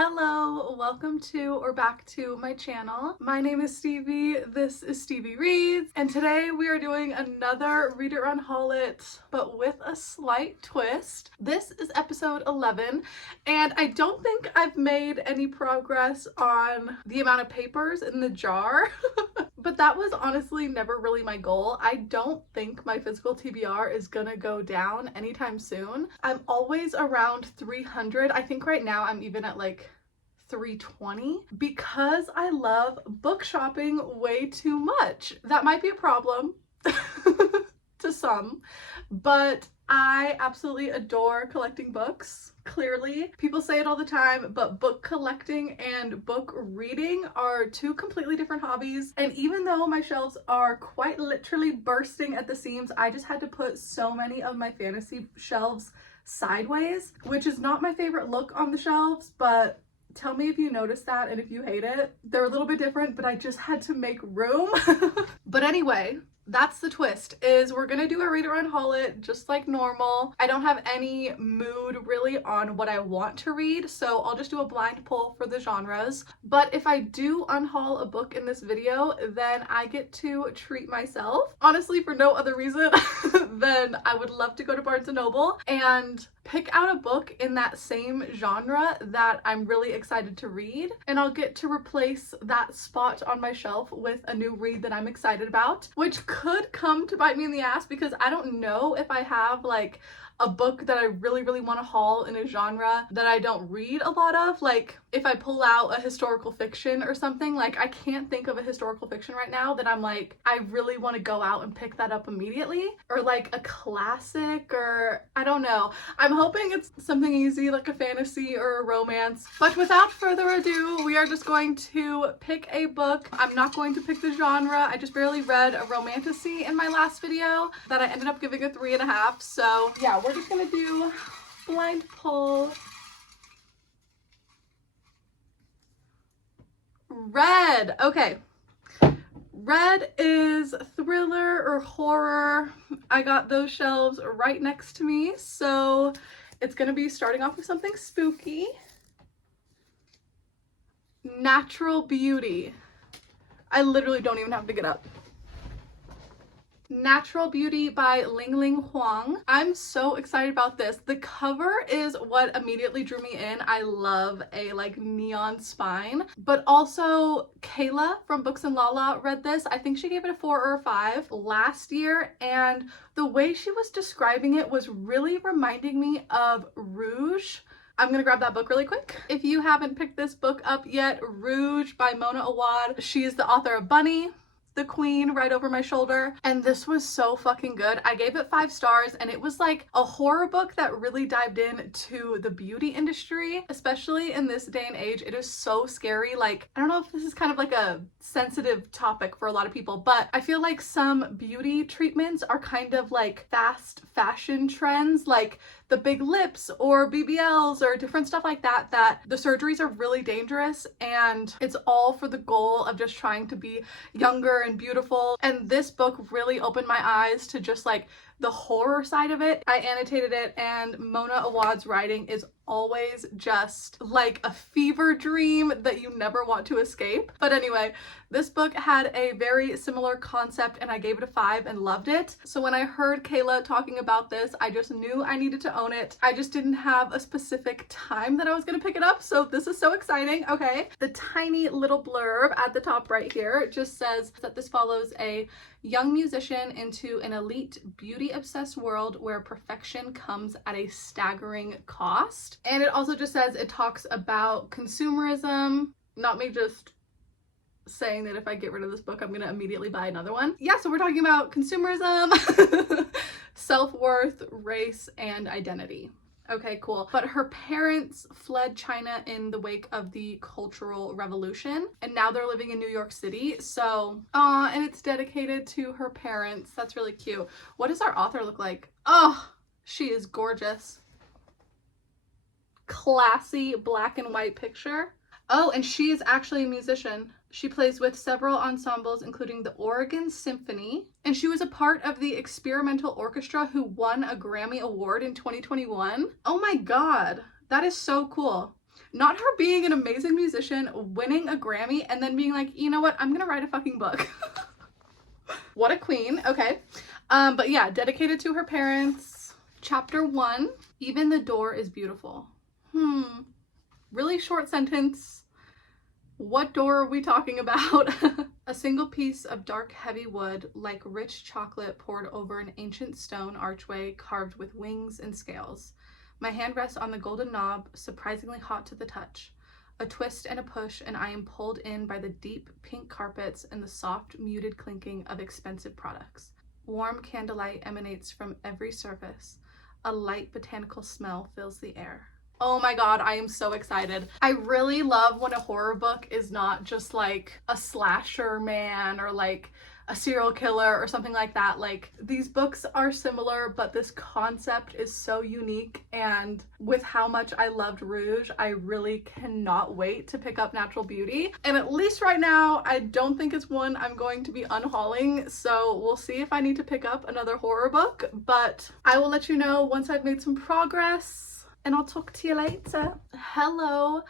Hello, welcome to or back to my channel. My name is Stevie, this is Stevie Reads, and today we are doing another Read It, Unhaul It, but with a slight twist. This is episode 11, and I don't think I've made any progress on the amount of papers in the jar, but that was honestly never really my goal. I don't think my physical TBR is gonna go down anytime soon. I'm always around 300. I think right now I'm even at like 320 because I love book shopping way too much. That might be a problem to some, but I absolutely adore collecting books. Clearly, people say it all the time, but book collecting and book reading are two completely different hobbies. And even though my shelves are quite literally bursting at the seams, I just had to put so many of my fantasy shelves sideways, which is not my favorite look on the shelves, but tell me if you notice that and if you hate it. They're a little bit different, but I just had to make room. But anyway, that's the twist, is we're gonna do a read or unhaul it just like normal. I don't have any mood really on what I want to read, so I'll just do a blind pull for the genres. But if I do unhaul a book in this video, then I get to treat myself. Honestly, for no other reason than I would love to go to Barnes & Noble and pick out a book in that same genre that I'm really excited to read, and I'll get to replace that spot on my shelf with a new read that I'm excited about, which could come to bite me in the ass because I don't know if I have like a book that I really want to haul in a genre that I don't read a lot of. Like if I pull out a historical fiction or something, like I can't think of a historical fiction right now that I'm like, I really want to go out and pick that up immediately, or like a classic, or I don't know. I'm hoping it's something easy like a fantasy or a romance. But without further ado, we are just going to pick a book. I'm not going to pick the genre. I just barely read a romantasy in my last video that I ended up giving a 3.5. So yeah, we're just gonna do blind pull. Red. Okay. Red is thriller or horror. I got those shelves right next to me, so it's gonna be starting off with something spooky. Natural Beauty. I literally don't even have to get up. Natural Beauty by Ling Huang. I'm so excited about this. The cover is what immediately drew me in. I love a like neon spine, but also Kayla from Books and Lala read this. I think she gave it a 4 or a 5 last year, and the way she was describing it was really reminding me of Rouge. I'm gonna grab that book really quick. If you haven't picked this book up yet, Rouge by Mona Awad. She's the author of Bunny, the Queen, right over my shoulder, and this was so fucking good. I gave it 5 stars, and it was like a horror book that really dived into the beauty industry, especially in this day and age. It is so scary. Like, I don't know if this is kind of like a sensitive topic for a lot of people, but I feel like some beauty treatments are kind of like fast fashion trends, like the big lips or BBLs or different stuff like that, that the surgeries are really dangerous, and it's all for the goal of just trying to be younger and beautiful. And this book really opened my eyes to just like the horror side of it. I annotated it, and Mona Awad's writing is always just like a fever dream that you never want to escape. But anyway, this book had a very similar concept, and I gave it a 5 and loved it. So when I heard Kayla talking about this, I just knew I needed to own it. I just didn't have a specific time that I was gonna pick it up, so this is so exciting. Okay, the tiny little blurb at the top right here just says that this follows a young musician into an elite beauty-obsessed world where perfection comes at a staggering cost. And it also just says it talks about consumerism, not me just saying that if I get rid of this book, I'm gonna immediately buy another one. Yeah, so we're talking about consumerism, self-worth, race, and identity. Okay, cool. But her parents fled China in the wake of the Cultural Revolution, and now they're living in New York City. So, and it's dedicated to her parents. That's really cute. What does our author look like? Oh, she is gorgeous. Classy black and white picture. Oh, and she is actually a musician. She plays with several ensembles, including the Oregon Symphony, and she was a part of the experimental orchestra who won a Grammy Award in 2021. Oh my God, that is so cool. Not her being an amazing musician, winning a Grammy, and then being like, you know what, I'm gonna write a fucking book. What a queen. Okay. But yeah, dedicated to her parents. Chapter 1, even the door is beautiful. Really short sentence. What door are we talking about? A single piece of dark, heavy wood, like rich chocolate poured over an ancient stone archway carved with wings and scales. My hand rests on the golden knob, surprisingly hot to the touch. A twist and a push, and I am pulled in by the deep pink carpets and the soft, muted clinking of expensive products. Warm candlelight emanates from every surface. A light botanical smell fills the air. Oh my god, I am so excited. I really love when a horror book is not just like a slasher man or like a serial killer or something like that. Like, these books are similar, but this concept is so unique, and with how much I loved Rouge, I really cannot wait to pick up Natural Beauty. And at least right now, I don't think it's one I'm going to be unhauling, so we'll see if I need to pick up another horror book, but I will let you know once I've made some progress, and I'll talk to you later. Hello.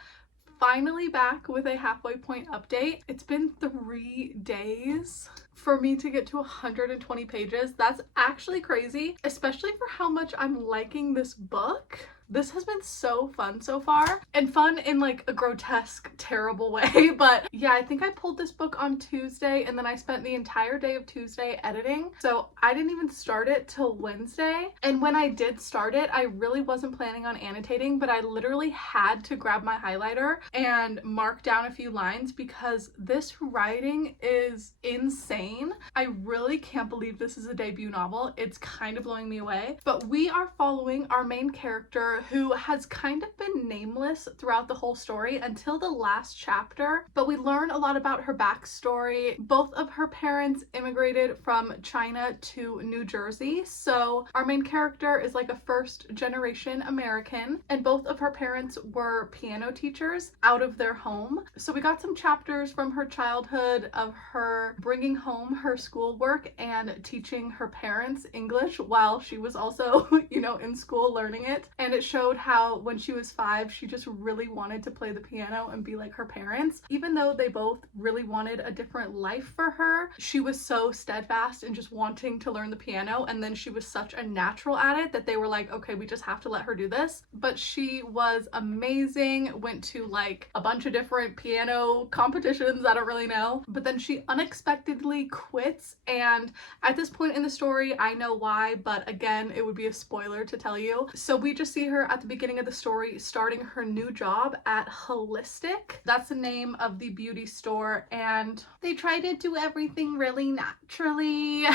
Finally back with a halfway point update. It's been 3 days for me to get to 120 pages. That's actually crazy, especially for how much I'm liking this book. This has been so fun so far, and fun in like a grotesque, terrible way. But yeah, I think I pulled this book on Tuesday, and then I spent the entire day of Tuesday editing. So I didn't even start it till Wednesday. And when I did start it, I really wasn't planning on annotating, but I literally had to grab my highlighter and mark down a few lines because this writing is insane. I really can't believe this is a debut novel. It's kind of blowing me away. But we are following our main character, who has kind of been nameless throughout the whole story until the last chapter, but we learn a lot about her backstory. Both of her parents immigrated from China to New Jersey, so our main character is like a first-generation American, and both of her parents were piano teachers out of their home. So we got some chapters from her childhood of her bringing home her schoolwork and teaching her parents English while she was also, you know, in school learning it. And it showed how when she was 5, she just really wanted to play the piano and be like her parents. Even though they both really wanted a different life for her, she was so steadfast in just wanting to learn the piano, and then she was such a natural at it that they were like, okay, we just have to let her do this. But she was amazing, went to like a bunch of different piano competitions, I don't really know, but then she unexpectedly quits, and at this point in the story I know why, but again, it would be a spoiler to tell you. So we just see her at the beginning of the story starting her new job at Holistic. That's the name of the beauty store, and they try to do everything really naturally.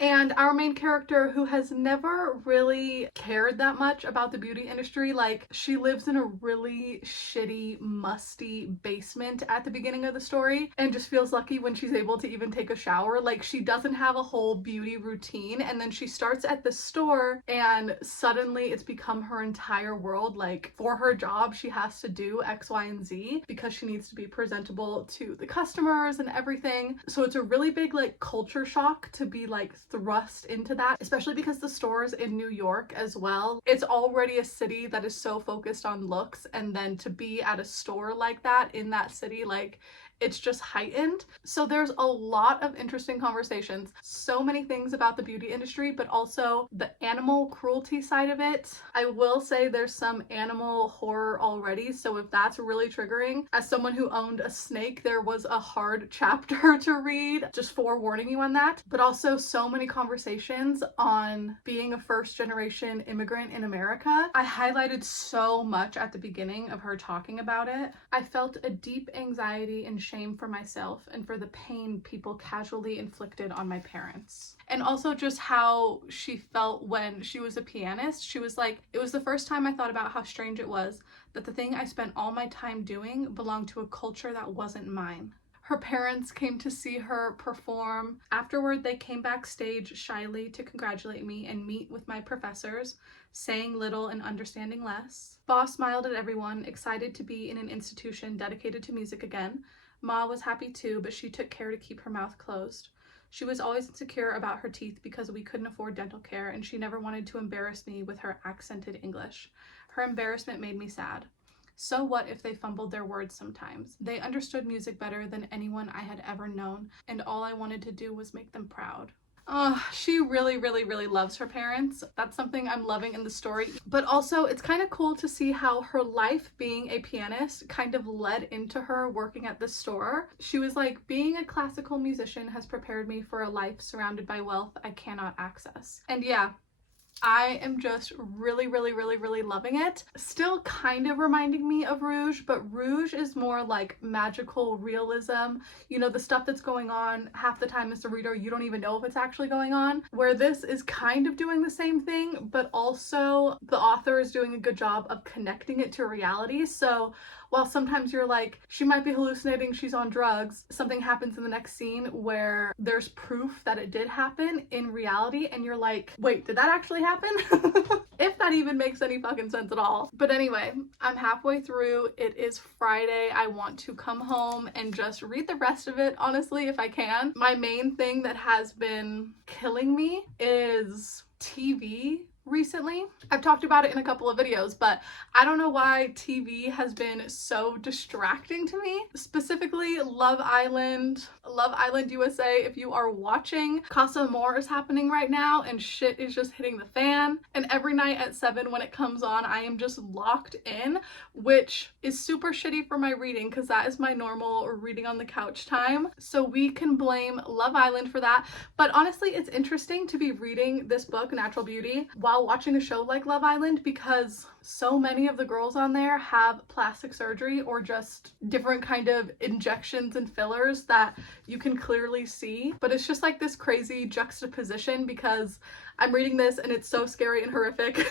And our main character, who has never really cared that much about the beauty industry, like, she lives in a really shitty, musty basement at the beginning of the story and just feels lucky when she's able to even take a shower. Like, she doesn't have a whole beauty routine, and then she starts at the store and suddenly it's become her entire world. Like, for her job she has to do X, Y, and Z because she needs to be presentable to the customers and everything. So it's a really big like culture shock to be like thrust into that, especially because the store's in New York as well. It's already a city that is so focused on looks, and then to be at a store like that in that city, like, it's just heightened. So there's a lot of interesting conversations, so many things about the beauty industry, but also the animal cruelty side of it. I will say there's some animal horror already, so if that's really triggering, as someone who owned a snake, there was a hard chapter to read, just forewarning you on that. But also so many conversations on being a first-generation immigrant in America. I highlighted so much at the beginning of her talking about it. I felt a deep anxiety and shame for myself and for the pain people casually inflicted on my parents. And also just how she felt when she was a pianist. She was like, it was the first time I thought about how strange it was that the thing I spent all my time doing belonged to a culture that wasn't mine. Her parents came to see her perform. Afterward, they came backstage shyly to congratulate me and meet with my professors, saying little and understanding less. Ba smiled at everyone, excited to be in an institution dedicated to music again. Ma was happy too, but she took care to keep her mouth closed. She was always insecure about her teeth because we couldn't afford dental care, and she never wanted to embarrass me with her accented English. Her embarrassment made me sad. So what if they fumbled their words sometimes? They understood music better than anyone I had ever known, and all I wanted to do was make them proud. Oh, she really, really, really loves her parents. That's something I'm loving in the story. But also, it's kind of cool to see how her life being a pianist kind of led into her working at this store. She was like, being a classical musician has prepared me for a life surrounded by wealth I cannot access. And yeah, I am just really, really, really, really loving it. Still kind of reminding me of Rouge, but Rouge is more like magical realism. You know, the stuff that's going on half the time as a reader, you don't even know if it's actually going on. Where this is kind of doing the same thing, but also the author is doing a good job of connecting it to reality. So while sometimes you're like, she might be hallucinating, she's on drugs, something happens in the next scene where there's proof that it did happen in reality, and you're like, wait, did that actually happen? If that even makes any fucking sense at all. But anyway, I'm halfway through. It is Friday. I want to come home and just read the rest of it, honestly, if I can. My main thing that has been killing me is TV recently. I've talked about it in a couple of videos, but I don't know why TV has been so distracting to me. Specifically, Love Island USA. If you are watching, Casa Amor is happening right now and shit is just hitting the fan. And every night at 7 when it comes on, I am just locked in, which is super shitty for my reading because that is my normal reading on the couch time. So we can blame Love Island for that. But honestly, it's interesting to be reading this book, Natural Beauty, while watching a show like Love Island, because so many of the girls on there have plastic surgery or just different kind of injections and fillers that you can clearly see. But it's just like this crazy juxtaposition because I'm reading this and it's so scary and horrific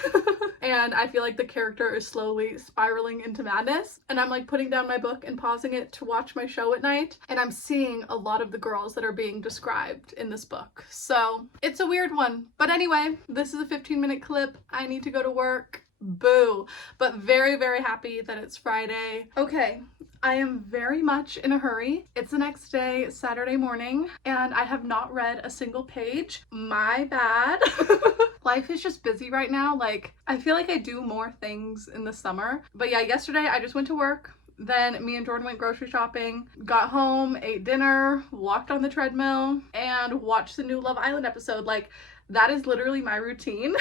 and I feel like the character is slowly spiraling into madness, and I'm like putting down my book and pausing it to watch my show at night, and I'm seeing a lot of the girls that are being described in this book. So it's a weird one. But anyway, this is a 15-minute clip. I need to go to work. Boo. But very, very happy that it's Friday. Okay, I am very much in a hurry. It's the next day, Saturday morning, and I have not read a single page. My bad. Life is just busy right now. Like, I feel like I do more things in the summer. But yeah, yesterday I just went to work. Then me and Jordan went grocery shopping, got home, ate dinner, walked on the treadmill, and watched the new Love Island episode. Like, that is literally my routine.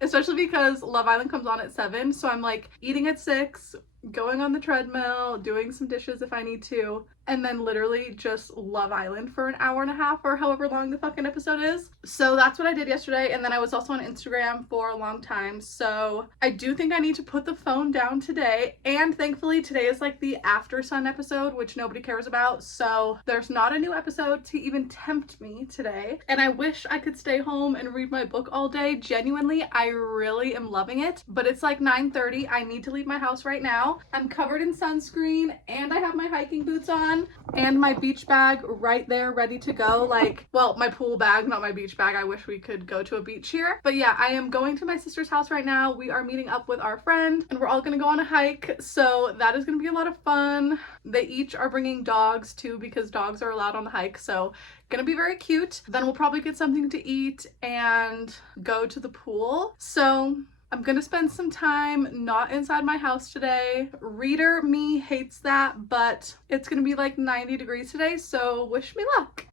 Especially because Love Island comes on at 7, so I'm like eating at 6, going on the treadmill, doing some dishes if I need to, and then literally just Love Island for an hour and a half or however long the fucking episode is. So that's what I did yesterday, and then I was also on Instagram for a long time. So I do think I need to put the phone down today, and thankfully today is like the After Sun episode, which nobody cares about, so there's not a new episode to even tempt me today. And I wish I could stay home and read my book all day. Genuinely, I really am loving it, but it's like 9:30. I need to leave my house right now. I'm covered in sunscreen, and I have my hiking boots on, and my beach bag right there ready to go. Like, well, my pool bag, not my beach bag. I wish we could go to a beach here. But yeah, I am going to my sister's house right now. We are meeting up with our friend, and we're all gonna go on a hike, so that is gonna be a lot of fun. They each are bringing dogs too, because dogs are allowed on the hike, so gonna be very cute. Then we'll probably get something to eat and go to the pool. So I'm gonna spend some time not inside my house today. Reader me hates that, but it's gonna be like 90 degrees today, so wish me luck.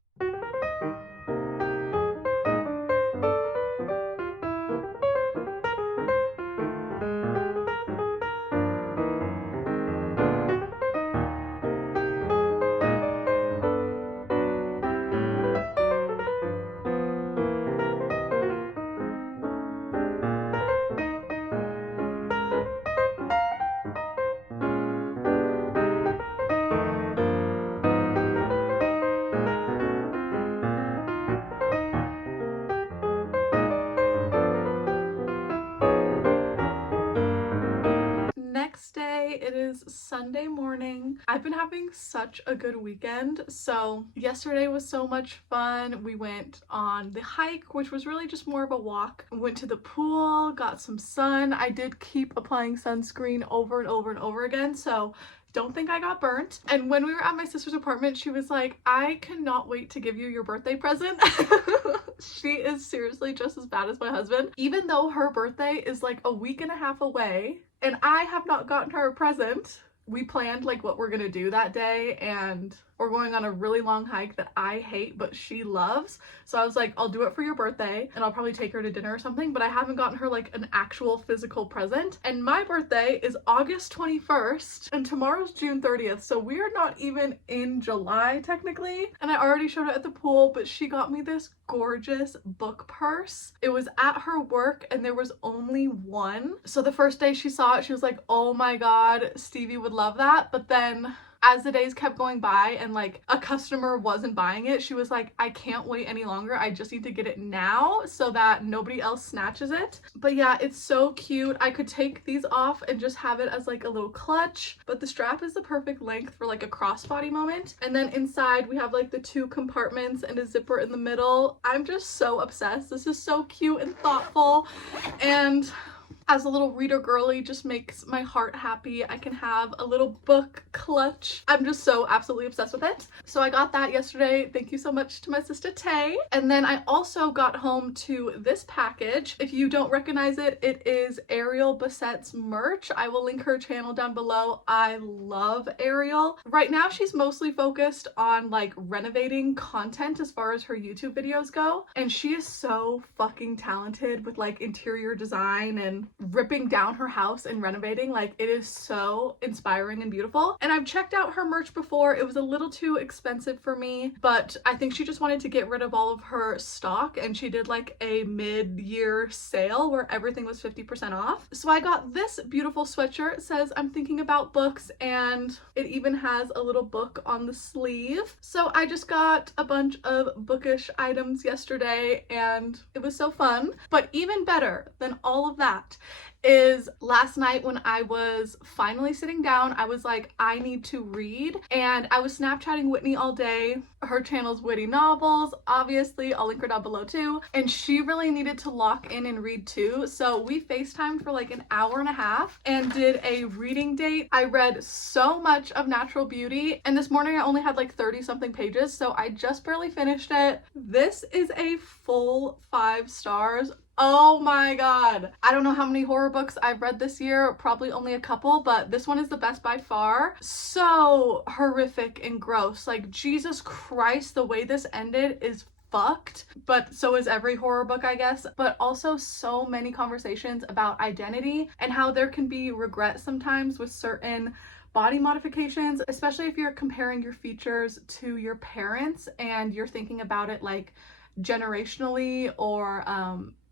Next day, it is Sunday morning. I've been having such a good weekend. So yesterday was so much fun. We went on the hike, which was really just more of a walk. Went to the pool, got some sun. I did keep applying sunscreen over and over and over again, so don't think I got burnt. And when we were at my sister's apartment, she was like, I cannot wait to give you your birthday present. She is seriously just as bad as my husband. Even though her birthday is like a week and a half away and I have not gotten her a present, we planned like what we're gonna do that day, and we're going on a really long hike that I hate but she loves. So I was like, I'll do it for your birthday and I'll probably take her to dinner or something, but I haven't gotten her like an actual physical present. And my birthday is August 21st and tomorrow's June 30th, so we're not even in July technically. And I already showed it at the pool, but she got me this gorgeous book purse. It was at her work and there was only one. So the first day she saw it, she was like, oh my god, Stevie would love that. But then as the days kept going by and like a customer wasn't buying it, she was like, I can't wait any longer. I just need to get it now so that nobody else snatches it. But yeah, it's so cute. I could take these off and just have it as like a little clutch, but the strap is the perfect length for like a crossbody moment. And then inside we have like the 2 compartments and a zipper in the middle. I'm just so obsessed. This is so cute and thoughtful, and as a little reader girly, just makes my heart happy. I can have a little book clutch. I'm just so absolutely obsessed with it. So I got that yesterday. Thank you so much to my sister Tay. And then I also got home to this package. If you don't recognize it, it is Ariel Bassett's merch. I will link her channel down below. I love Ariel. Right now she's mostly focused on like renovating content as far as her YouTube videos go. And she is so fucking talented with like interior design and ripping down her house and renovating. Like, it is so inspiring and beautiful. And I've checked out her merch before. It was a little too expensive for me, but I think she just wanted to get rid of all of her stock, and she did like a mid-year sale where everything was 50% off. So I got this beautiful sweatshirt. It says I'm thinking about books, and it even has a little book on the sleeve. So I just got a bunch of bookish items yesterday and it was so fun. But even better than all of that is last night when I was finally sitting down, I was like, I need to read. And I was Snapchatting Whitney all day. Her channel's Witty Novels, obviously. I'll link her down below too. And she really needed to lock in and read too. So we FaceTimed for like an hour and a half and did a reading date. I read so much of Natural Beauty, and this morning I only had like 30 something pages, so I just barely finished it. This is a full 5 stars. Oh my god. I don't know how many horror books I've read this year, probably only a couple, but this one is the best by far. So horrific and gross. Like, Jesus Christ, the way this ended is fucked, but so is every horror book, I guess. But also so many conversations about identity and how there can be regret sometimes with certain body modifications, especially if you're comparing your features to your parents and you're thinking about it like generationally, or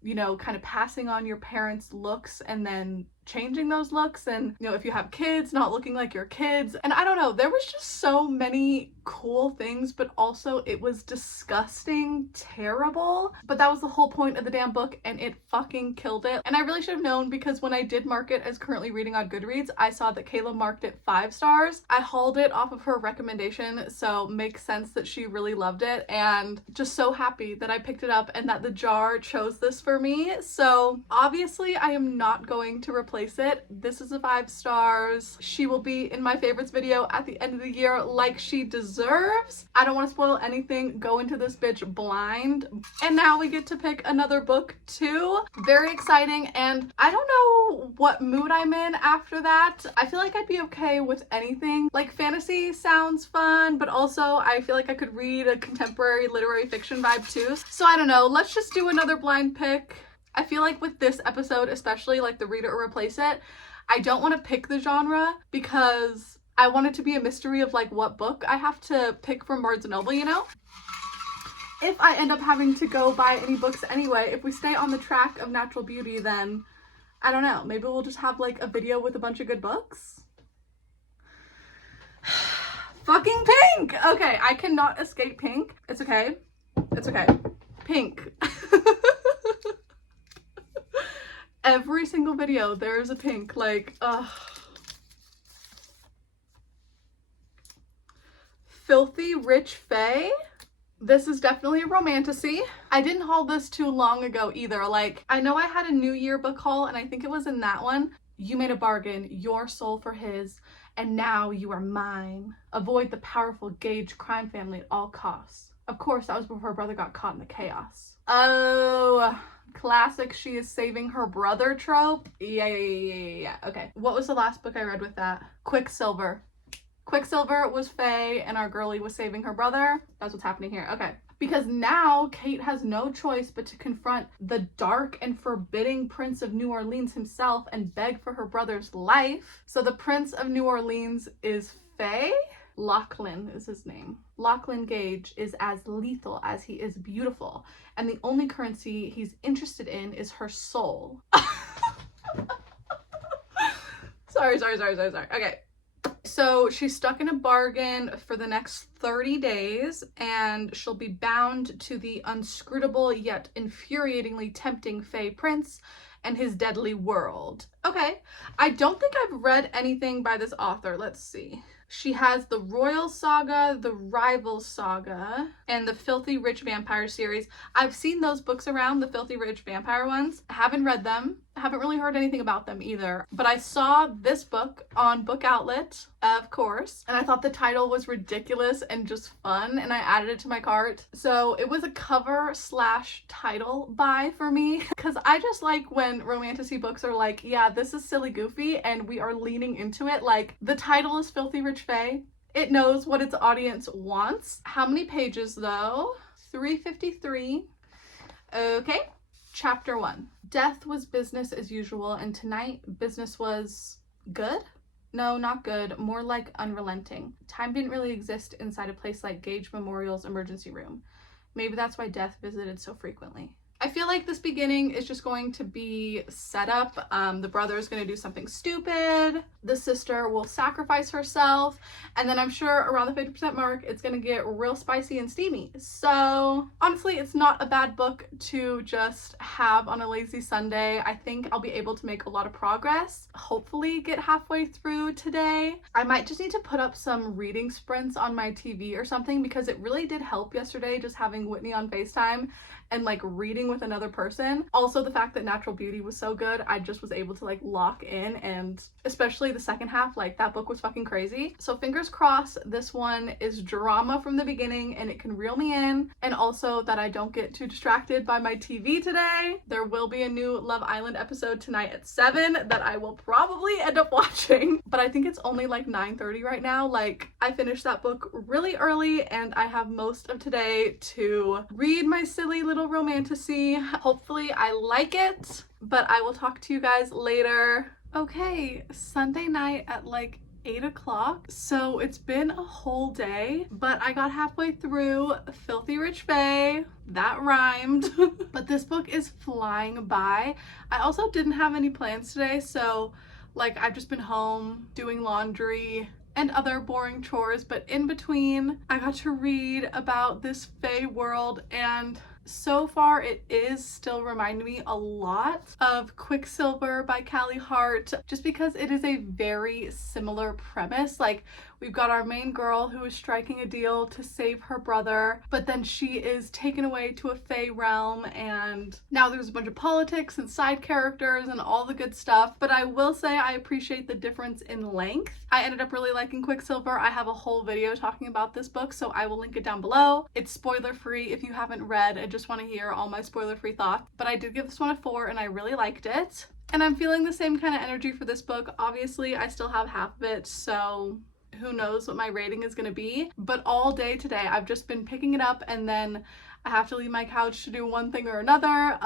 you know, kind of passing on your parents' looks and then changing those looks, and you know, if you have kids, not looking like your kids. And I don't know, there was just so many cool things, but also it was disgusting, terrible. But that was the whole point of the damn book, and it fucking killed it. And I really should have known, because when I did mark it as currently reading on Goodreads, I saw that Kayla marked it 5 stars. I hauled it off of her recommendation, so makes sense that she really loved it, and just so happy that I picked it up and that the jar chose this for me. So obviously I am not going to replace it. This is a 5 stars. She will be in my favorites video at the end of the year like she deserves. I don't want to spoil anything. Go into this bitch blind. And now we get to pick another book too. Very exciting, and I don't know what mood I'm in after that. I feel like I'd be okay with anything. Like, fantasy sounds fun, but also I feel like I could read a contemporary literary fiction vibe too. So I don't know. Let's just do another blind pick. I feel like with this episode, especially like the read it or replace it, I don't want to pick the genre because I want it to be a mystery of like what book I have to pick from Barnes & Noble, you know? If I end up having to go buy any books anyway, if we stay on the track of Natural Beauty, then I don't know, maybe we'll just have like a video with a bunch of good books. Fucking pink! Okay, I cannot escape pink. It's okay. It's okay. Pink. Every single video there's a pink, like, ugh. Filthy Rich Fae. This is definitely a romantasy. I didn't haul this too long ago either. Like, I know I had a New Year book haul, and I think it was in that one. You made a bargain, your soul for his, and now you are mine. Avoid the powerful Gage crime family at all costs. Of course, that was before her brother got caught in the chaos. Oh, classic she is saving her brother trope. Yeah. Okay. What was the last book I read with that? Quicksilver. Quicksilver was Faye and our girlie was saving her brother. That's what's happening here. Okay. Because now Kate has no choice but to confront the dark and forbidding Prince of New Orleans himself and beg for her brother's life. So the Prince of New Orleans is Faye? Lachlan is his name. Lachlan Gage is as lethal as he is beautiful, and the only currency he's interested in is her soul. Sorry. Okay. So she's stuck in a bargain for the next 30 days, and she'll be bound to the unscrutable yet infuriatingly tempting Fae Prince and his deadly world. Okay, I don't think I've read anything by this author. Let's see. She has the Royal Saga, the Rival Saga, and the Filthy Rich Vampire series. I've seen those books around, the Filthy Rich Vampire ones. I haven't read them. I haven't really heard anything about them either. But I saw this book on Book Outlet, of course, and I thought the title was ridiculous and just fun, and I added it to my cart. So it was a cover / title buy for me, because I just like when romantasy books are like, yeah, this is silly goofy, and we are leaning into it. Like, the title is Filthy Rich Fae. It knows what its audience wants. How many pages though? 353. Okay. Chapter 1. Death was business as usual, and tonight business was good? No, not good. More like unrelenting. Time didn't really exist inside a place like Gage Memorial's emergency room. Maybe that's why death visited so frequently. I feel like this beginning is just going to be set up. The brother is going to do something stupid. The sister will sacrifice herself. And then I'm sure around the 50% mark, it's going to get real spicy and steamy. So honestly, it's not a bad book to just have on a lazy Sunday. I think I'll be able to make a lot of progress. Hopefully get halfway through today. I might just need to put up some reading sprints on my TV or something, because it really did help yesterday just having Whitney on FaceTime and like reading with another person. Also, the fact that Natural Beauty was so good, I just was able to like lock in, and especially the second half, like that book was fucking crazy. So fingers crossed this one is drama from the beginning and it can reel me in, and also that I don't get too distracted by my TV today. There will be a new Love Island episode tonight at 7 that I will probably end up watching, but I think it's only like 9:30 right now. Like, I finished that book really early and I have most of today to read my silly little romantasy. Hopefully I like it, but I will talk to you guys later. Okay, Sunday night at like 8 o'clock. So it's been a whole day, but I got halfway through Filthy Rich Fae. That rhymed. But this book is flying by. I also didn't have any plans today, so like I've just been home doing laundry and other boring chores, but in between I got to read about this Fae world, and so far it is still reminding me a lot of Quicksilver by Callie Hart, just because it is a very similar premise. Like, we've got our main girl who is striking a deal to save her brother, but then she is taken away to a Fae realm, and now there's a bunch of politics and side characters and all the good stuff. But I will say I appreciate the difference in length. I ended up really liking Quicksilver. I have a whole video talking about this book, so I will link it down below. It's spoiler free if you haven't read and just want to hear all my spoiler free thoughts. But I did give this one a 4 and I really liked it. And I'm feeling the same kind of energy for this book. Obviously, I still have half of it, so who knows what my rating is going to be. But all day today, I've just been picking it up, and then I have to leave my couch to do one thing or another.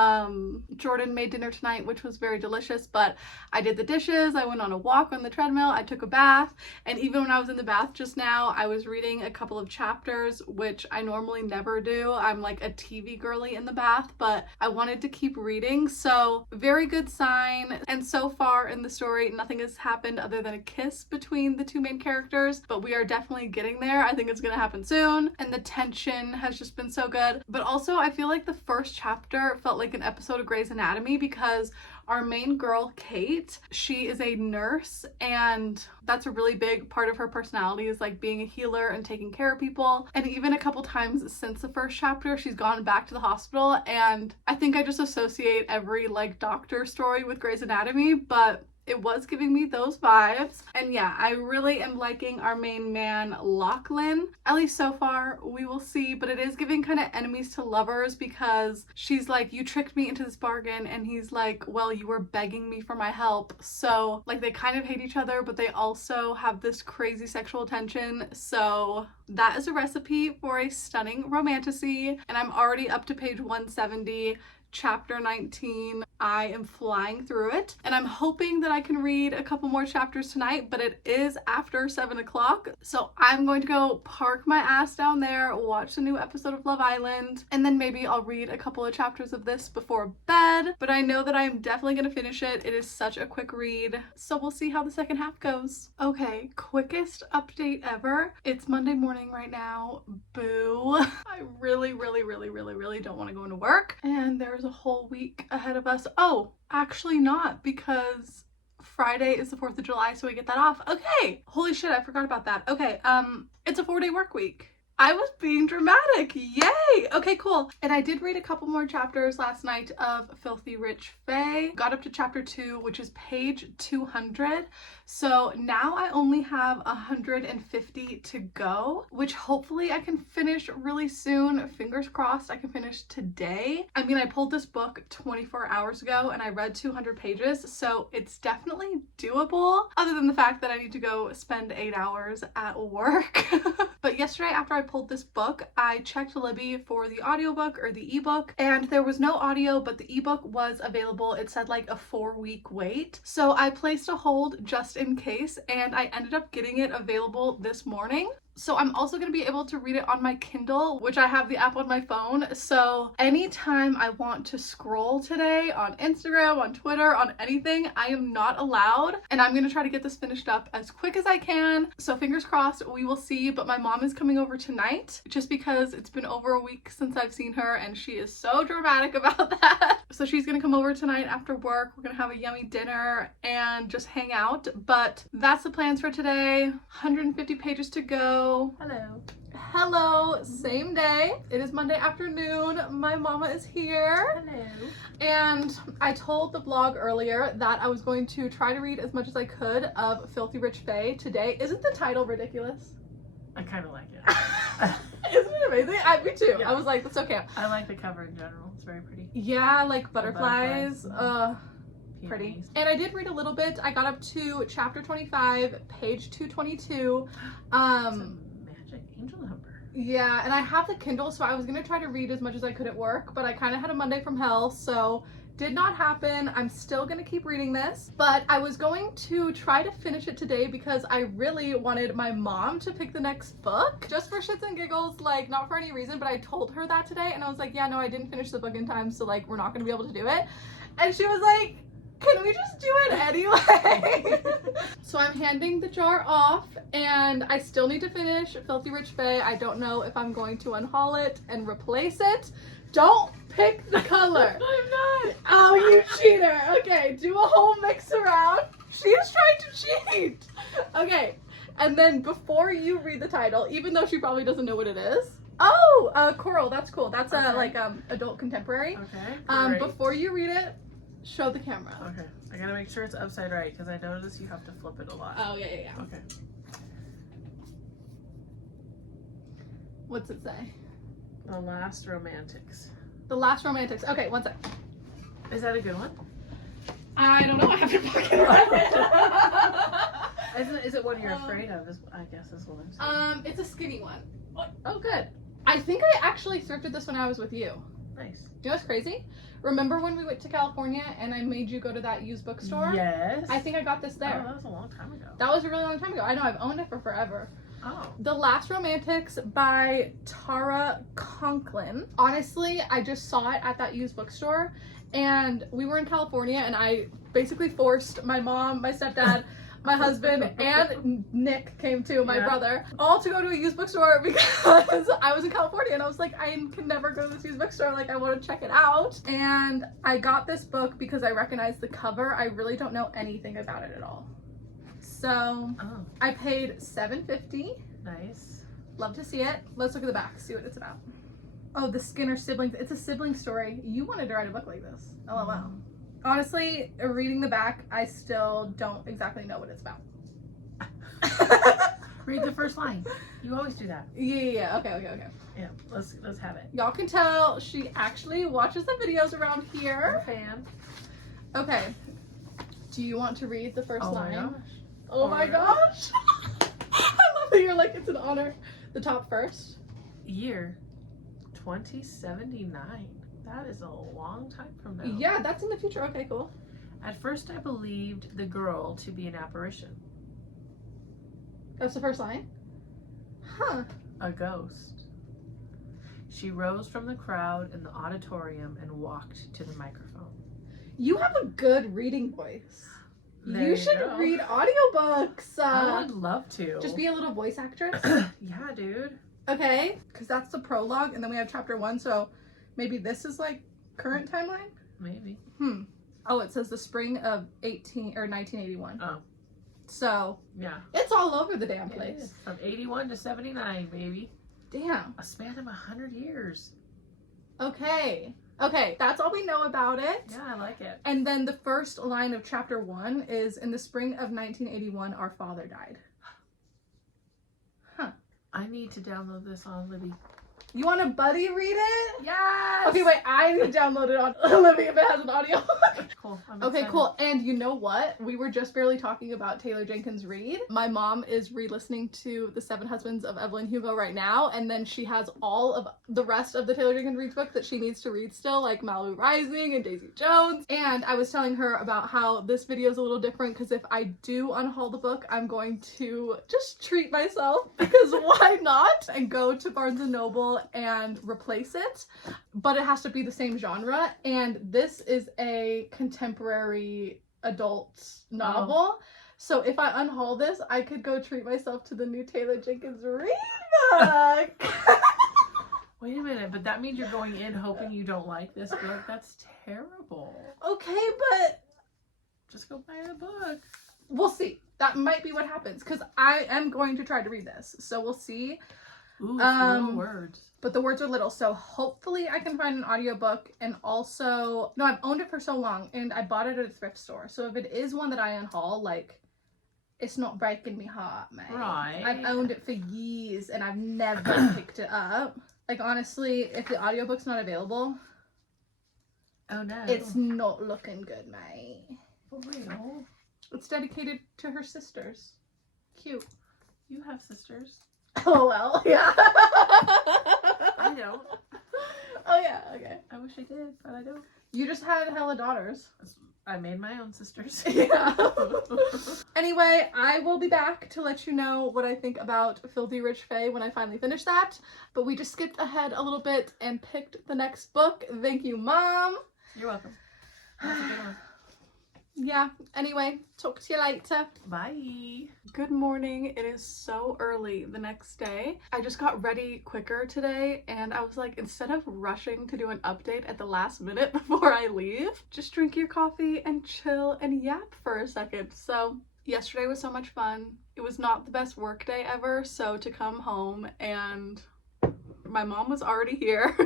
Jordan made dinner tonight, which was very delicious, but I did the dishes, I went on a walk on the treadmill, I took a bath, and even when I was in the bath just now, I was reading a couple of chapters, which I normally never do. I'm like a TV girly in the bath, but I wanted to keep reading, so very good sign. And so far in the story, nothing has happened other than a kiss between the two main characters, but we are definitely getting there. I think it's gonna happen soon, and the tension has just been so good. But also, I feel like the first chapter felt like an episode of Grey's Anatomy, because our main girl, Kate, she is a nurse, and that's a really big part of her personality, is like being a healer and taking care of people. And even a couple times since the first chapter, she's gone back to the hospital, and I think I just associate every like doctor story with Grey's Anatomy, but it was giving me those vibes. And yeah, I really am liking our main man, Lachlan. At least so far, we will see. But it is giving kind of enemies to lovers, because she's like, you tricked me into this bargain. And he's like, well, you were begging me for my help. So like they kind of hate each other, but they also have this crazy sexual tension. So that is a recipe for a stunning romantasy. And I'm already up to page 170. Chapter 19. I am flying through it, and I'm hoping that I can read a couple more chapters tonight, but it is after 7 o'clock, so I'm going to go park my ass down there, watch the new episode of Love Island, and then maybe I'll read a couple of chapters of this before bed. But I know that I'm definitely going to finish it. It is such a quick read, so we'll see how the second half goes. Okay, quickest update ever. It's Monday morning right now. Boo. I really don't want to go into work, and there's a whole week ahead of us. Oh, actually not, because Friday is the 4th of July, so we get that off. Okay, holy shit, I forgot about that. Okay, it's a 4-day work week. I was being dramatic. Yay! Okay, cool. And I did read a couple more chapters last night of Filthy Rich Fae. Got up to chapter 2, which is page 200. So now I only have 150 to go, which hopefully I can finish really soon. Fingers crossed I can finish today. I mean, I pulled this book 24 hours ago and I read 200 pages, so it's definitely doable, other than the fact that I need to go spend 8 hours at work. But yesterday after I pulled this book, I checked Libby for the audiobook or the ebook, and there was no audio, but the ebook was available. It said like a 4-week wait. So I placed a hold just in case, and I ended up getting it available this morning. So I'm also going to be able to read it on my Kindle, which I have the app on my phone. So anytime I want to scroll today on Instagram, on Twitter, on anything, I am not allowed. And I'm going to try to get this finished up as quick as I can. So fingers crossed, we will see. But my mom is coming over tonight just because it's been over a week since I've seen her and she is so dramatic about that. So she's going to come over tonight after work. We're going to have a yummy dinner and just hang out. But that's the plans for today. 150 pages to go. Hello, same day. It is Monday afternoon. My mama is here. Hello. And I told the vlog earlier that I was going to try to read as much as I could of Filthy Rich Fae today. Isn't the title ridiculous? I kind of like it. Isn't it amazing? Me too. Yeah. I was like, that's okay. I like the cover in general. It's very pretty. Yeah, like butterflies. Pretty. Peonies. And I did read a little bit. I got up to chapter 25, page 222. It's a magic angel number. Yeah, and I have the Kindle, so I was gonna try to read as much as I could at work, but I kind of had a Monday from hell, so did not happen. I'm still gonna keep reading this, but I was going to try to finish it today because I really wanted my mom to pick the next book, just for shits and giggles, like not for any reason, but I told her that today, and I was like, yeah, no, I didn't finish the book in time, so like we're not gonna be able to do it. And she was like, can we just do it anyway? So I'm handing the jar off, and I still need to finish Filthy Rich Fae. I don't know if I'm going to unhaul it and replace it. Don't pick the color. I'm not. Oh, you cheater. Okay, do a whole mix around. She is trying to cheat. Okay, and then before you read the title, even though she probably doesn't know what it is. Oh, Coral, that's cool. That's okay. like adult contemporary. Okay, great. Before you read it, show the camera. Okay, I gotta make sure it's upside right because I noticed you have to flip it a lot. Oh, yeah. Okay. What's it say? The Last Romantics. The Last Romantics. Okay, one sec. Is that a good one? I don't know. I have to fucking read it. Is it one you're afraid of? I guess is what I'm saying. It's a skinny one. Oh, good. I think I actually thrifted this when I was with you. Nice. You know what's crazy? Remember when we went to California and I made you go to that used bookstore? Yes. I think I got this there. Oh, that was a long time ago. That was a really long time ago. I know, I've owned it for forever. Oh. The Last Romantics by Tara Conklin. Honestly, I just saw it at that used bookstore, and we were in California, and I basically forced my mom, my stepdad, my husband, and Nick came too, my brother, all to go to a used bookstore because I was in California and I was like, I can never go to this used bookstore, like I want to check it out. And I got this book because I recognized the cover. I really don't know anything about it at all. So I paid $7.50. Nice. Love to see it. Let's look at the back, see what it's about. Oh, the Skinner siblings. It's a sibling story. You wanted to write a book like this. LOL. Honestly, reading the back, I still don't exactly know what it's about. Read the first line. You always do that. Yeah. Okay. Yeah, let's have it. Y'all can tell she actually watches the videos around I'm here. a fan. Okay. Do you want to read the first line? My gosh. Oh my gosh. I love that you're like, it's an honor. The top first. Year 2079. That is a long time from now. Yeah, that's in the future. Okay, cool. At first I believed the girl to be an apparition. That's the first line? Huh. A ghost. She rose from the crowd in the auditorium and walked to the microphone. You have a good reading voice. There You should go. read audiobooks. I would love to. Just be a little voice actress. Yeah, dude. Okay, because that's the prologue, and then we have chapter 1, so maybe this is like current timeline? Maybe. Oh, it says the spring of 1981. Oh. So, Yeah. it's all over the damn It place. is. From 81 to 79, baby. Damn. A span of 100 years. Okay, that's all we know about it. Yeah, I like it. And then the first line of chapter 1 is, in the spring of 1981, our father died. Huh. I need to download this on Libby. You want a buddy read it? Yes! Okay, wait, I need to download it on Libby if it has an audio. Cool. I'm Okay, excited. cool. And you know what? We were just barely talking about Taylor Jenkins Reid. My mom is re-listening to The Seven Husbands of Evelyn Hugo right now, and then she has all of the rest of the Taylor Jenkins Reid book that she needs to read still, like Malibu Rising and Daisy Jones. And I was telling her about how this video is a little different because if I do unhaul the book, I'm going to just treat myself because why not? And go to Barnes & Noble and replace it. But it has to be the same genre, and this is a contemporary adult novel. So if I unhaul this, I could go treat myself to the new Taylor Jenkins Reid book. Wait a minute, but that means you're going in hoping you don't like this book. That's terrible. Okay, but Just go buy the book. we'll see. That might be what happens, because I am going to try to read this. So we'll see. Ooh, little words. But the words are little, so hopefully I can find an audiobook. And also, no, I've owned it for so long, and I bought it at a thrift store. So if it is one that I unhaul, like, it's not breaking me heart, mate. Right. I've owned it for years, and I've never picked it up. Like, honestly, if the audiobook's not available, Oh no. it's not looking good, mate. For real. It's dedicated to her sisters. Cute. You have sisters. Oh, well, yeah. I don't. Oh, yeah, okay. I wish I did, but I don't. You just had hella daughters. I made my own sisters. Yeah. Anyway, I will be back to let you know what I think about Filthy Rich Fae when I finally finish that. But we just skipped ahead a little bit and picked the next book. Thank you, Mom. You're welcome. That's a good one. Yeah, anyway, talk to you later. Bye. Good morning. It is so early the next day. I just got ready quicker today, and I was like, instead of rushing to do an update at the last minute before I leave, just drink your coffee and chill and yap for a second. So yesterday was so much fun. It was not the best work day ever, so to come home and my mom was already here.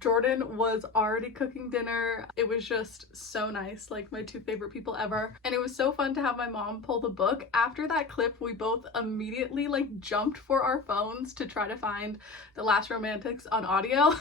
Jordan was already cooking dinner. It was just so nice, like my two favorite people ever. And it was so fun to have my mom pull the book. After that clip, we both immediately like jumped for our phones to try to find The Last Romantics on audio.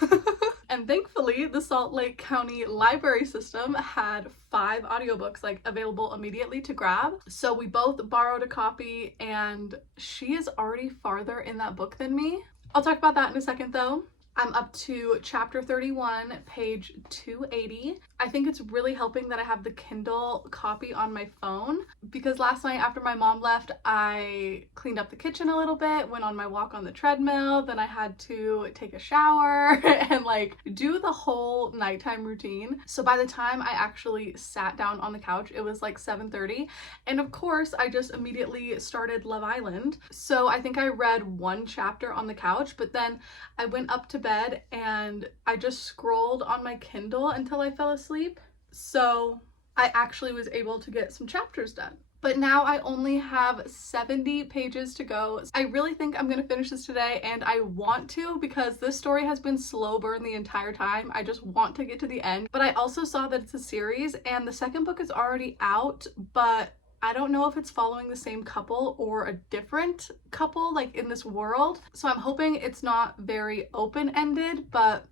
And thankfully, the Salt Lake County Library System had 5 audiobooks like available immediately to grab. So we both borrowed a copy, and she is already farther in that book than me. I'll talk about that in a second though. I'm up to chapter 31, page 280. I think it's really helping that I have the Kindle copy on my phone, because last night after my mom left, I cleaned up the kitchen a little bit, went on my walk on the treadmill, then I had to take a shower and like do the whole nighttime routine. So by the time I actually sat down on the couch, it was like 7:30. And of course, I just immediately started Love Island. So I think I read 1 chapter on the couch, but then I went up to bed and I just scrolled on my Kindle until I fell asleep. So I actually was able to get some chapters done. but now I only have 70 pages to go. I really think I'm gonna finish this today, and I want to because this story has been slow burn the entire time. I just want to get to the end, but I also saw that it's a series and the second book is already out, but I don't know if it's following the same couple or a different couple like in this world. So I'm hoping it's not very open-ended, but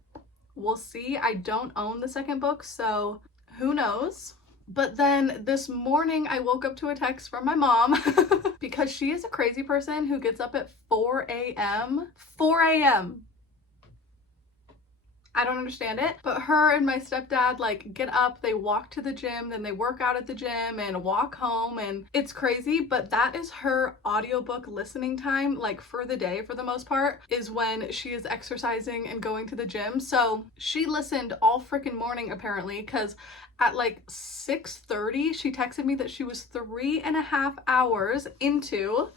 we'll see. I don't own the second book, so who knows? But then this morning I woke up to a text from my mom because she is a crazy person who gets up at 4 a.m. 4 a.m. I don't understand it, but her and my stepdad like get up, they walk to the gym, then they work out at the gym and walk home, and it's crazy, but that is her audiobook listening time like for the day for the most part, is when she is exercising and going to the gym. So she listened all freaking morning apparently, because at like 6:30 she texted me that she was 3.5 hours into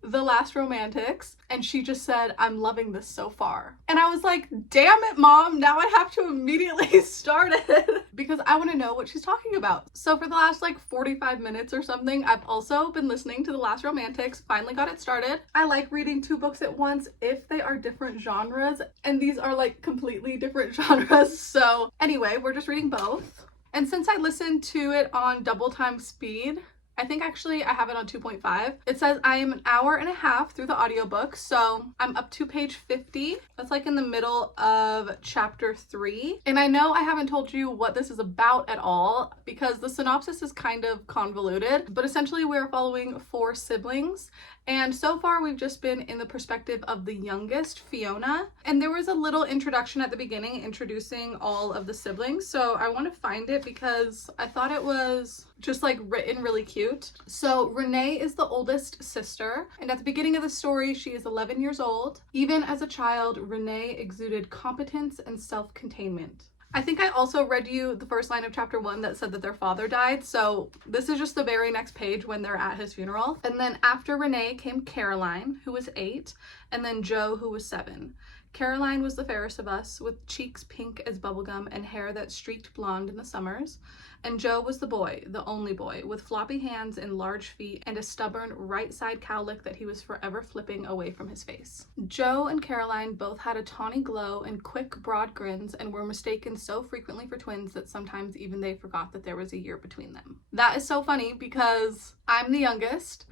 The Last Romantics, and she just said, "I'm loving this so far." And I was like, damn it, mom, now I have to immediately start it because I want to know what she's talking about. So for the last like 45 minutes or something, I've also been listening to The Last Romantics, finally got it started. I like reading 2 books at once if they are different genres, and these are like completely different genres. So anyway, we're just reading both. And since I listened to it on double time speed, I think actually I have it on 2.5. It says I am an hour and a half through the audiobook, so I'm up to page 50. That's like in the middle of chapter 3. And I know I haven't told you what this is about at all because the synopsis is kind of convoluted, but essentially we're following 4 siblings. And so far we've just been in the perspective of the youngest, Fiona. And there was a little introduction at the beginning introducing all of the siblings. So I want to find it because I thought it was just like written really cute. So Renee is the oldest sister. And at the beginning of the story, she is 11 years old. Even as a child, Renee exuded competence and self-containment. I think I also read you the first line of chapter 1 that said that their father died, so this is just the very next page when they're at his funeral. And then after Renee came Caroline, who was 8, and then Joe, who was 7. Caroline was the fairest of us, with cheeks pink as bubblegum and hair that streaked blonde in the summers. And Joe was the boy, the only boy, with floppy hands and large feet and a stubborn right side cowlick that he was forever flipping away from his face. Joe and Caroline both had a tawny glow and quick, broad grins and were mistaken so frequently for twins that sometimes even they forgot that there was a year between them. That is so funny because I'm the youngest.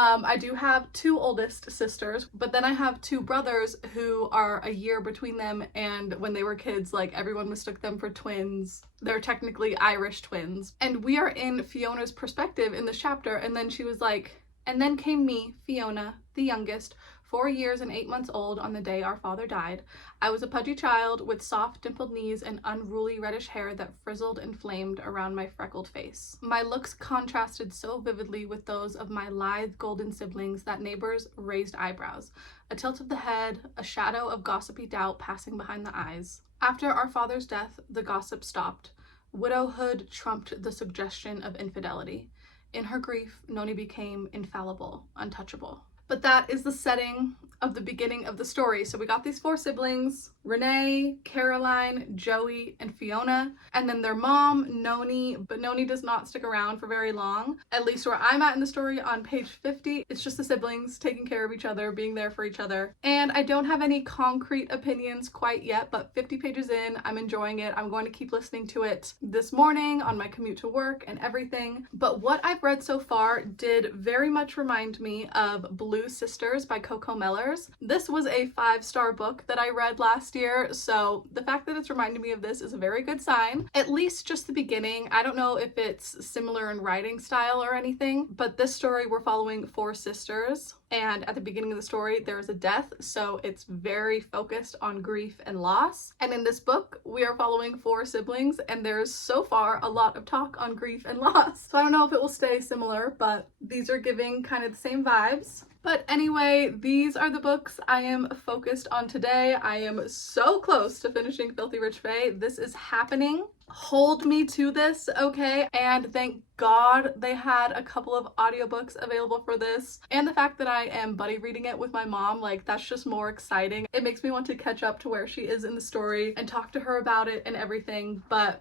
I do have 2 oldest sisters, but then I have 2 brothers who are a year between them, and when they were kids, like everyone mistook them for twins. They're technically Irish twins. And we are in Fiona's perspective in this chapter, and then she was like, "And then came me, Fiona, the youngest, 4 years and 8 months old on the day our father died. I was a pudgy child with soft dimpled knees and unruly reddish hair that frizzled and flamed around my freckled face. My looks contrasted so vividly with those of my lithe golden siblings that neighbors raised eyebrows, a tilt of the head, a shadow of gossipy doubt passing behind the eyes. After our father's death, the gossip stopped. Widowhood trumped the suggestion of infidelity. In her grief, Noni became infallible, untouchable." But that is the setting of the beginning of the story. So we got these 4 siblings, Renee, Caroline, Joey, and Fiona, and then their mom, Noni, but Noni does not stick around for very long. At least where I'm at in the story on page 50, it's just the siblings taking care of each other, being there for each other. And I don't have any concrete opinions quite yet, but 50 pages in, I'm enjoying it. I'm going to keep listening to it this morning on my commute to work and everything. But what I've read so far did very much remind me of Blue Sisters by Coco Mellors. This was a 5-star book that I read last year, so the fact that it's reminding me of this is a very good sign. At least just the beginning. I don't know if it's similar in writing style or anything, but this story we're following 4 sisters, and at the beginning of the story there is a death, so it's very focused on grief and loss. And in this book we are following 4 siblings, and there's so far a lot of talk on grief and loss. So I don't know if it will stay similar, but these are giving kind of the same vibes. But anyway, these are the books I am focused on today. I am so close to finishing Filthy Rich Fae. This is happening. Hold me to this, okay? And thank God they had a couple of audiobooks available for this. And the fact that I am buddy reading it with my mom, like that's just more exciting. It makes me want to catch up to where she is in the story and talk to her about it and everything. But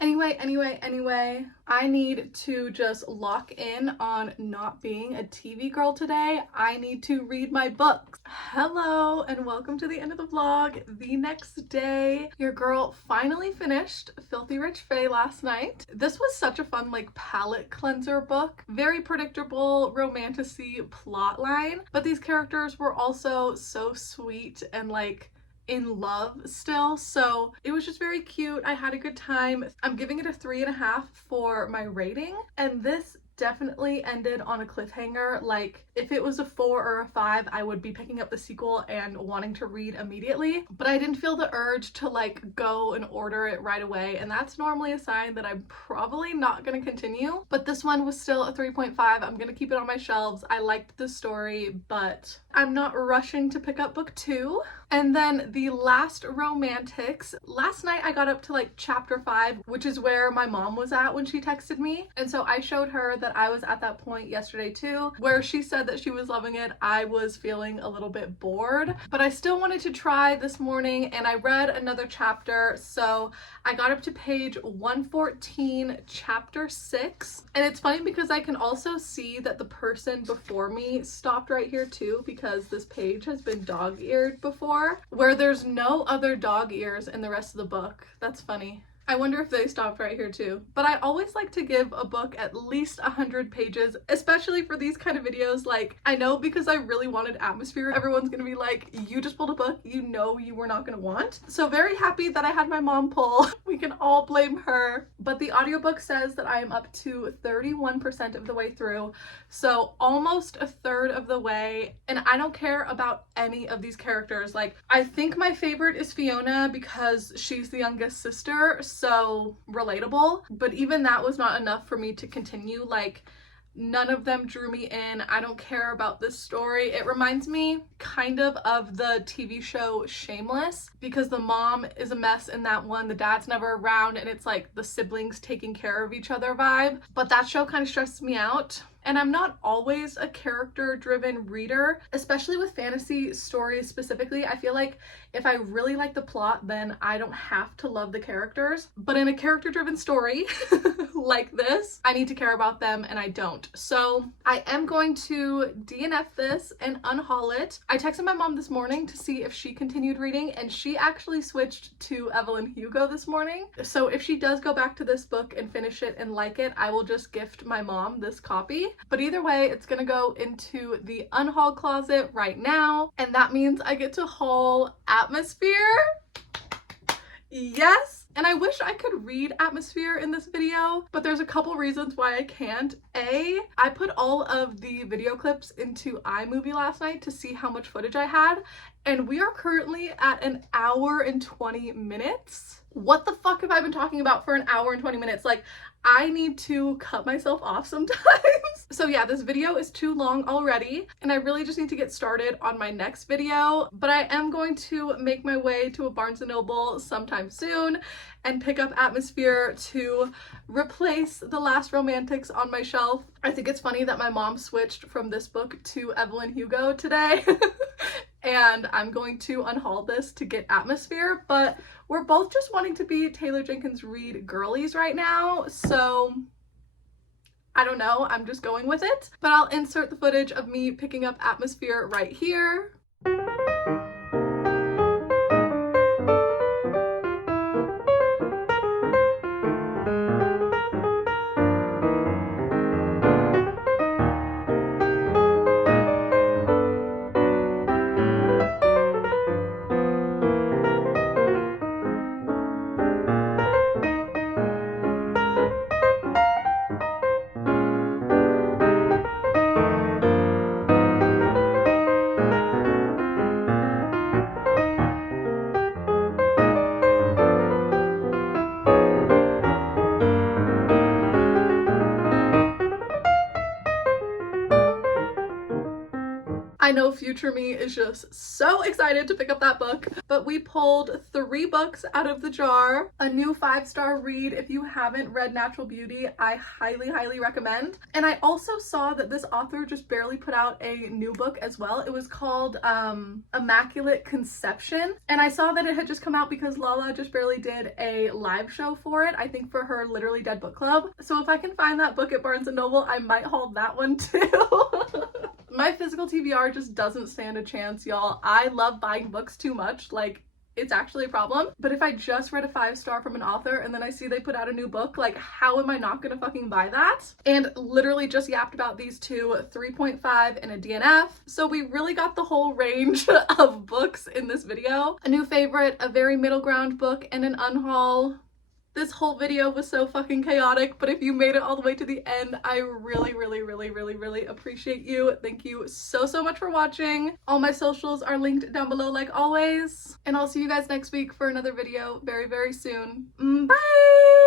Anyway, I need to just lock in on not being a TV girl today. I need to read my books. Hello and welcome to the end of the vlog. The next day, your girl finally finished Filthy Rich Fae last night. This was such a fun like palette cleanser book. Very predictable romantasy plot line, but these characters were also so sweet and like in love still, so it was just very cute. I had a good time. I'm giving it a 3.5 for my rating, and this definitely ended on a cliffhanger. Like if it was a 4 or a 5, I would be picking up the sequel and wanting to read immediately, but I didn't feel the urge to like go and order it right away, and that's normally a sign that I'm probably not going to continue. But this one was still a 3.5. I'm gonna keep it on my shelves. I liked the story, but I'm not rushing to pick up book 2. And then the last romantics, last night I got up to like chapter 5, which is where my mom was at when she texted me, and so I showed her that I was at that point yesterday too, where she said that she was loving it. I was feeling a little bit bored, but I still wanted to try this morning, and I read another chapter, so I got up to page 114, chapter 6. And it's funny because I can also see that the person before me stopped right here too, because this page has been dog-eared before, where there's no other dog ears in the rest of the book. That's funny. I wonder if they stopped right here too. But I always like to give a book at least 100 pages, especially for these kind of videos. Like, I know because I really wanted atmosphere, everyone's gonna be like, you just pulled a book you know you were not gonna want. So very happy that I had my mom pull. We can all blame her. But the audiobook says that I am up to 31% of the way through, so almost a third of the way, and I don't care about any of these characters. Like, I think my favorite is Fiona because she's the youngest sister, so relatable, but even that was not enough for me to continue. Like, none of them drew me in. I don't care about this story. It reminds me kind of the TV show Shameless, because the mom is a mess in that one, the dad's never around, and it's like the siblings taking care of each other vibe. But that show kind of stresses me out. And I'm not always a character-driven reader, especially with fantasy stories specifically. I feel like if I really like the plot, then I don't have to love the characters. But in a character-driven story like this, I need to care about them, and I don't. So I am going to DNF this and unhaul it. I texted my mom this morning to see if she continued reading, and she actually switched to Evelyn Hugo this morning. So if she does go back to this book and finish it and like it, I will just gift my mom this copy. But either way, it's gonna go into the unhaul closet right now, and that means I get to haul Atmosphere. Yes! And I wish I could read Atmosphere in this video, but there's a couple reasons why I can't. A, I put all of the video clips into iMovie last night to see how much footage I had, and we are currently at 1 hour and 20 minutes. What the fuck have I been talking about for 1 hour and 20 minutes? Like, I need to cut myself off sometimes. So yeah, this video is too long already, and I really just need to get started on my next video, but I am going to make my way to a Barnes & Noble sometime soon and pick up Atmosphere to replace The Last Romantics on my shelf. I think it's funny that my mom switched from this book to Evelyn Hugo today. And I'm going to unhaul this to get Atmosphere, but we're both just wanting to be Taylor Jenkins Reid girlies right now, so I don't know, I'm just going with it. But I'll insert the footage of me picking up Atmosphere right here. I know future me is just so excited to pick up that book. But we pulled 3 books out of the jar. A new 5-star read. If you haven't read Natural Beauty, I highly, highly recommend. And I also saw that this author just barely put out a new book as well. It was called Immaculate Conception. And I saw that it had just come out because Lala just barely did a live show for it, I think for her Literally Dead book club. So if I can find that book at Barnes & Noble, I might haul that one too. My physical TBR just doesn't stand a chance, y'all. I love buying books too much. Like, it's actually a problem. But if I just read a 5-star from an author and then I see they put out a new book, like, how am I not gonna fucking buy that? And literally just yapped about these 2, 3.5 and a DNF. So we really got the whole range of books in this video. A new favorite, a very middle ground book, and an unhaul. This whole video was so fucking chaotic, but if you made it all the way to the end, I really, really, really, really, really appreciate you. Thank you so, so much for watching. All my socials are linked down below like always. And I'll see you guys next week for another video very, very soon. Bye!